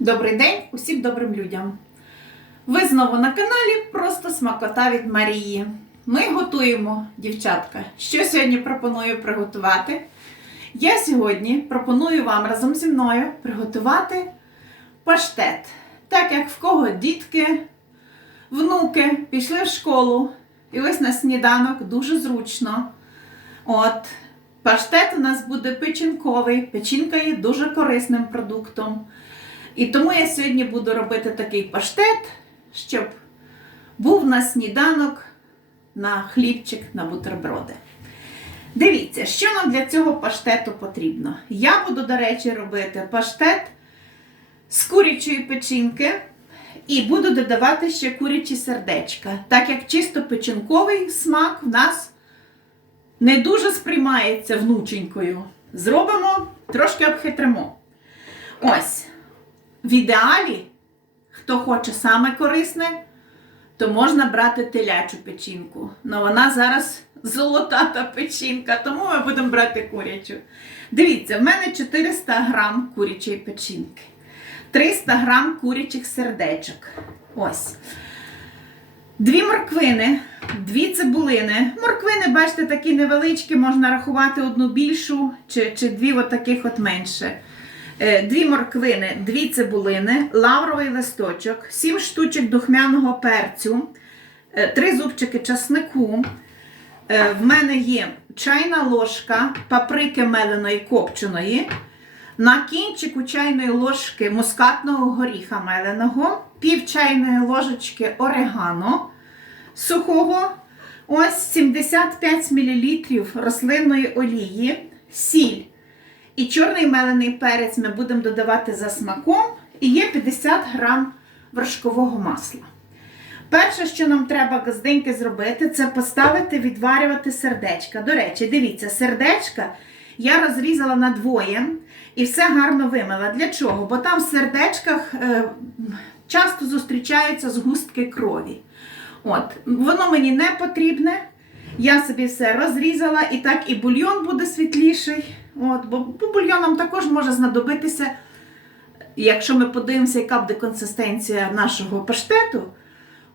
Добрий день усім добрим людям! Ви знову на каналі Просто Смакота від Марії. Ми готуємо, дівчатка. Що сьогодні пропоную приготувати? Я сьогодні пропоную вам разом зі мною приготувати паштет. Так як в кого дітки, внуки пішли в школу, і ось на сніданок дуже зручно. От, паштет у нас буде печінковий. Печінка є дуже корисним продуктом. І тому я сьогодні буду робити такий паштет, щоб був на сніданок, на хлібчик, на бутерброди. Дивіться, що нам для цього паштету потрібно. Я буду, до речі, робити паштет з курячої печінки і буду додавати ще курячі сердечка, так як чисто печінковий смак в нас не дуже сприймається внученькою. Зробимо, трошки обхитримо. Ось. В ідеалі, хто хоче саме корисне, то можна брати телячу печінку. Но вона зараз золота та печінка, тому ми будемо брати курячу. Дивіться, в мене 400 грам курячої печінки, 300 грам курячих сердечок. Ось. Дві морквини, дві цибулини. Морквини, бачите, такі невеличкі, можна рахувати одну більшу чи, чи дві отаких от менше. Е, Дві морквини, дві цибулини, лавровий листочок, сім штучок духмяного перцю, е, три зубчики часнику. Е, В мене є чайна ложка паприки меленої копченої, на кінчику чайної ложки мускатного горіха меленого, пів чайної ложечки орегано сухого, ось 75 мл рослинної олії, сіль. І чорний мелений перець ми будемо додавати за смаком. І є 50 грам вершкового масла. Перше, що нам треба газденьки зробити, це поставити відварювати сердечка. До речі, дивіться, сердечка я розрізала на двоє і все гарно вимила. Для чого? Бо там в сердечках е, часто зустрічаються згустки крові. От, Воно мені не потрібне. Я собі все розрізала, і так і бульйон буде світліший. От, бо бульйон також може знадобитися, якщо ми подивимося, яка буде консистенція нашого паштету.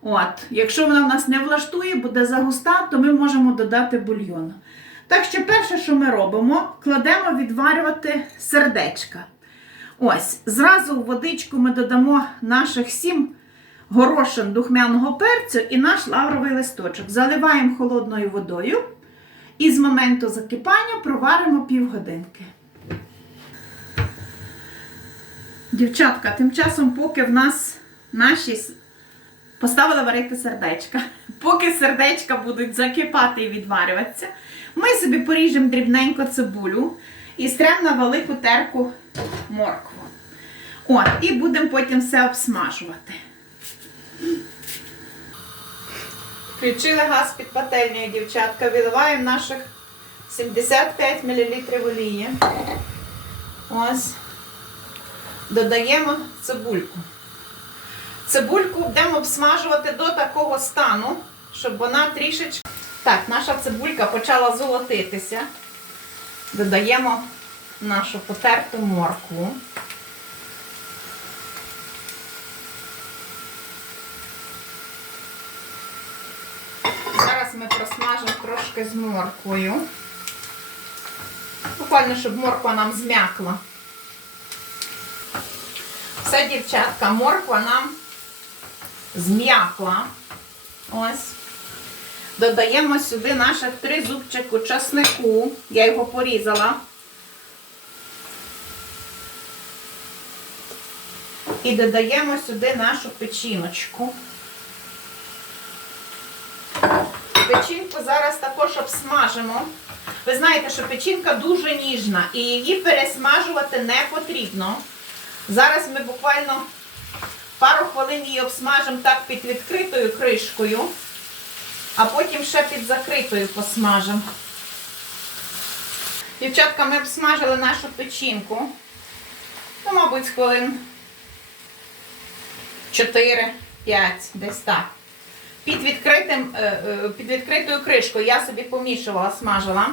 От, якщо вона в нас не влаштує, буде загуста, то ми можемо додати бульйон. Так що перше, що ми робимо, кладемо відварювати сердечка. Ось, зразу в водичку ми додамо наших сім горошин духмяного перцю і наш лавровий листочок. Заливаємо холодною водою і з моменту закипання проваримо півгодинки. Дівчатка, тим часом, поки в нас наші поставили варити сердечка, поки сердечка будуть закипати і відварюватися, ми собі поріжемо дрібненько цибулю і стрем на велику терку моркву. От, і будемо потім все обсмажувати. Включили газ під пательнею, дівчатка. Виливаємо наших 75 мл олії. Ось. Додаємо цибульку. Цибульку будемо обсмажувати до такого стану, щоб вона трішечки. Так, наша цибулька почала золотитися. Додаємо нашу потерту моркву. Зараз ми просмажимо трошки з морквою. Буквально, щоб морква нам зм'якла. Все, дівчатка, морква нам зм'якла. Ось. Додаємо сюди наших три зубчику часнику. Я його порізала. І додаємо сюди нашу печіночку. Печінку зараз також обсмажимо. Ви знаєте, що печінка дуже ніжна і її пересмажувати не потрібно. Зараз ми буквально пару хвилин її обсмажимо так під відкритою кришкою, а потім ще під закритою посмажимо. Дівчатка, ми обсмажили нашу печінку. Ну, мабуть, хвилин 4-5, десь так. Під, відкритим, е, е, під відкритою кришкою я собі помішувала, смажила.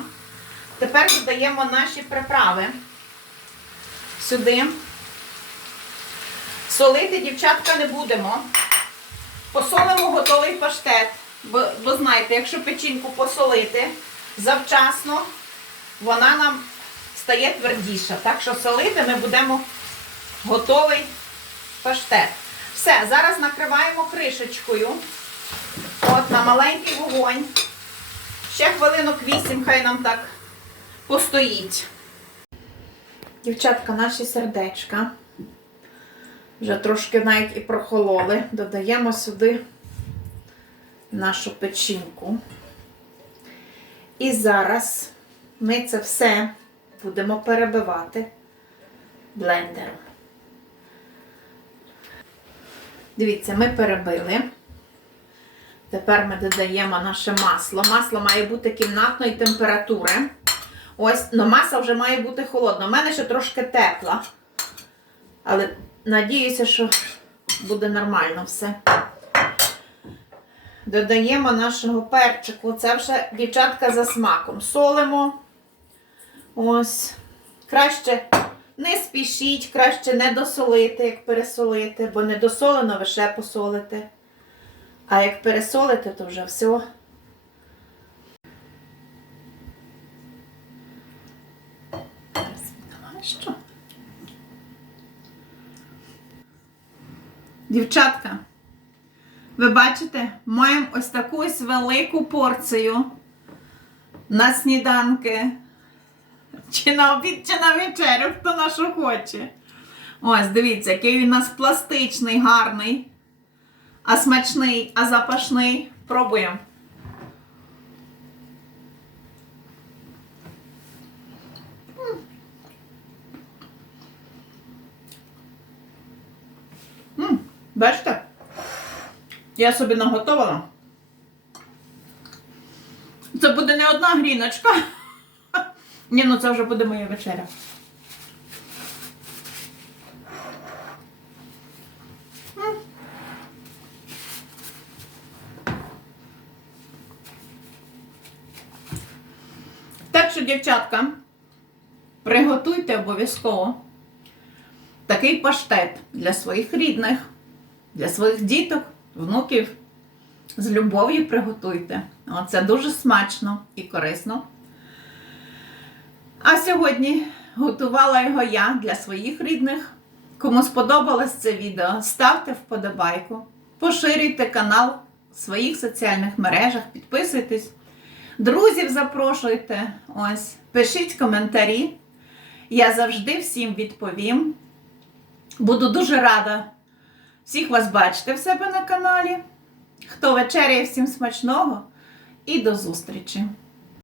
Тепер додаємо наші приправи сюди. Солити, дівчатка, не будемо. Посолимо готовий паштет. Бо, бо знаєте, якщо печінку посолити завчасно, вона нам стає твердіша. Так що солити ми будемо готовий паштет. Все, зараз накриваємо кришечкою. От на маленький вогонь. Ще хвилинок 8, хай нам так постоїть. Дівчатка, наші сердечка. Вже трошки навіть і прохололи. Додаємо сюди нашу печінку. І зараз ми це все будемо перебивати блендером. Дивіться, ми перебили. Тепер ми додаємо наше масло. Масло має бути кімнатної температури. Ось, але маса вже має бути холодна. У мене ще трошки тепла. Але надіюся, що буде нормально все. Додаємо нашого перчику. Це вже дівчатка за смаком. Солимо. Ось. Краще не спішіть, краще не досолити, як пересолити, бо недосолено ви ще посолите. А як пересолите, то вже все. Що? Дівчатка, ви бачите, маємо ось таку ось велику порцію на сніданки. Чи на обід, чи на вечерю, хто на що хоче. Ось, дивіться, який у нас пластичний, гарний, а смачний, а запашний. Пробуємо. Бачите? Я собі наготовила. Це буде не одна гріночка. Ні, ну це вже буде моя вечеря. Що, дівчатка, приготуйте обов'язково такий паштет для своїх рідних, для своїх діток, внуків. З любов'ю приготуйте. Це дуже смачно і корисно. А сьогодні готувала його я для своїх рідних. Кому сподобалось це відео, ставте вподобайку, поширюйте канал в своїх соціальних мережах, підписуйтесь, друзів запрошуйте, ось, пишіть коментарі. Я завжди всім відповім. Буду дуже рада всіх вас бачити в себе на каналі. Хто вечеряє, всім смачного і до зустрічі!